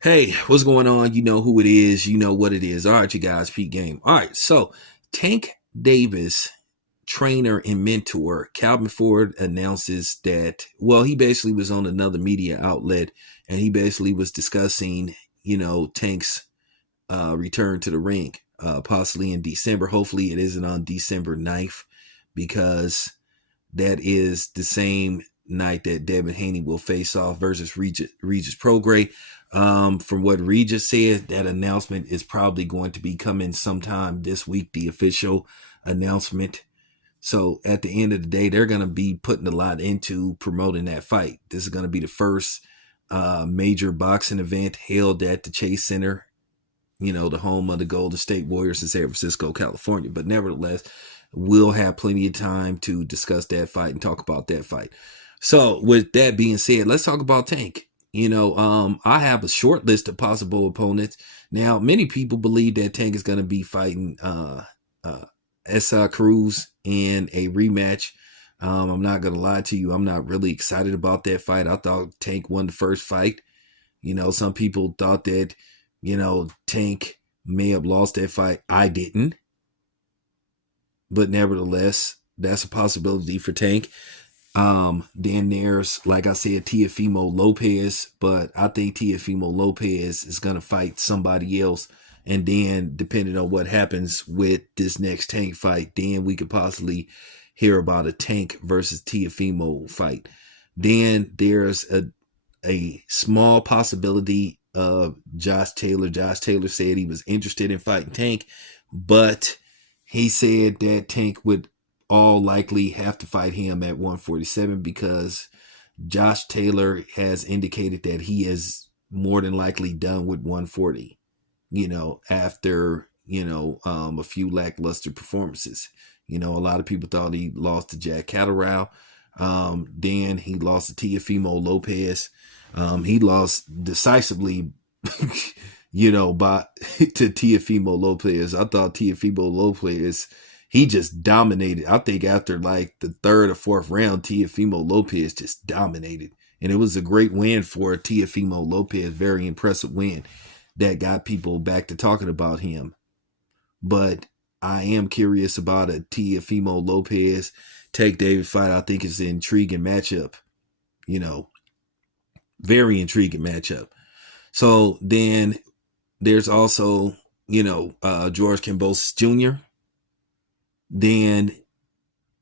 Hey, what's going on? You know who it is. You know what it is. All right, you guys, Pete Game. All right, so Tank Davis, trainer and mentor, Calvin Ford announces that, well, he basically was on another media outlet and he basically was discussing, Tank's return to the ring, possibly in December. Hopefully, it isn't on December 9th because that is the same night that Devin Haney will face off versus Regis Prograis. From what Regis said, that announcement is probably going to be coming sometime this week, the official announcement. So at the end of the day, they're going to be putting a lot into promoting that fight. This is going to be the first major boxing event held at the Chase Center, the home of the Golden State Warriors in San Francisco, California. But nevertheless, we'll have plenty of time to discuss that fight and talk about that fight. So with that being said, let's talk about Tank. I have a short list of possible opponents. Now, many people believe that Tank is going to be fighting Essa Cruz in a rematch. I'm not going to lie to you. I'm not really excited about that fight. I thought Tank won the first fight. Some people thought that, Tank may have lost that fight. I didn't. But nevertheless, that's a possibility for Tank. Then there's, like I said, Teofimo Lopez, but I think Teofimo Lopez is going to fight somebody else. And then, depending on what happens with this next Tank fight, then we could possibly hear about a Tank versus Teofimo fight. Then there's a small possibility of Josh Taylor. Josh Taylor said he was interested in fighting Tank, but he said that Tank would all likely have to fight him at 147 because Josh Taylor has indicated that he is more than likely done with 140, after, a few lackluster performances. A lot of people thought he lost to Jack Catterall. Then he lost to Teofimo Lopez. He lost decisively, by to Teofimo Lopez. I thought Teofimo Lopez, he just dominated. I think after like the third or fourth round, Teofimo Lopez just dominated. And it was a great win for Teofimo Lopez. Very impressive win that got people back to talking about him. But I am curious about a Teofimo Lopez Tank Davis fight. I think it's an intriguing matchup. Very intriguing matchup. So then there's also, George Kambosos Jr. Then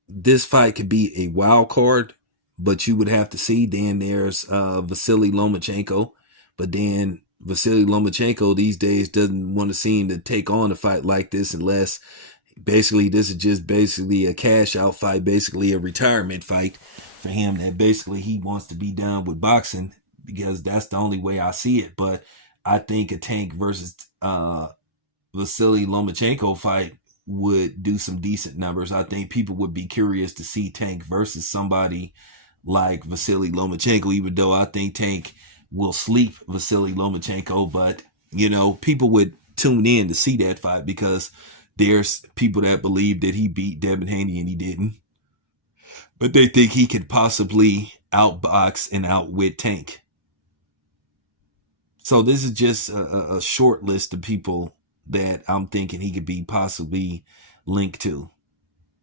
this fight could be a wild card, but you would have to see. Then there's Vasily Lomachenko, but then Vasily Lomachenko these days doesn't want to seem to take on a fight like this unless basically this is just basically a cash out fight, basically a retirement fight for him, that basically he wants to be done with boxing because that's the only way I see it. But I think a Tank versus Vasily Lomachenko fight would do some decent numbers. I think people would be curious to see Tank versus somebody like Vasily Lomachenko, even though I think Tank will sleep Vasily Lomachenko. But, people would tune in to see that fight because there's people that believe that he beat Devin Haney and he didn't. But they think he could possibly outbox and outwit Tank. So this is just a short list of people that I'm thinking he could be possibly linked to.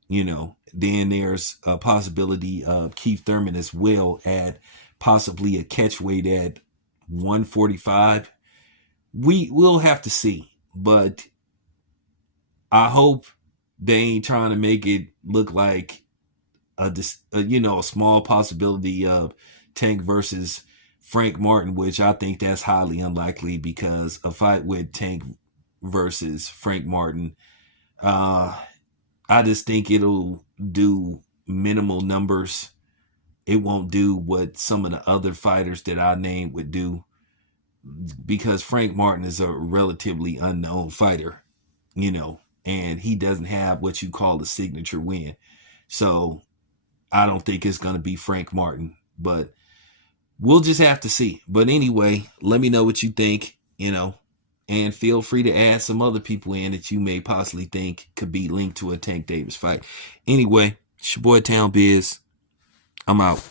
Then there's a possibility of Keith Thurman as well at possibly a catch weight at 145. We'll have to see, but I hope they ain't trying to make it look like a small possibility of Tank versus Frank Martin, which I think that's highly unlikely because a fight with Tank versus Frank Martin, I just think it'll do minimal numbers. It won't do what some of the other fighters that I named would do because Frank Martin is a relatively unknown fighter, and he doesn't have what you call a signature win. So I don't think it's going to be Frank Martin, but we'll just have to see. But anyway, let me know what you think, and feel free to add some other people in that you may possibly think could be linked to a Tank Davis fight. Anyway, it's your boy Town Biz. I'm out.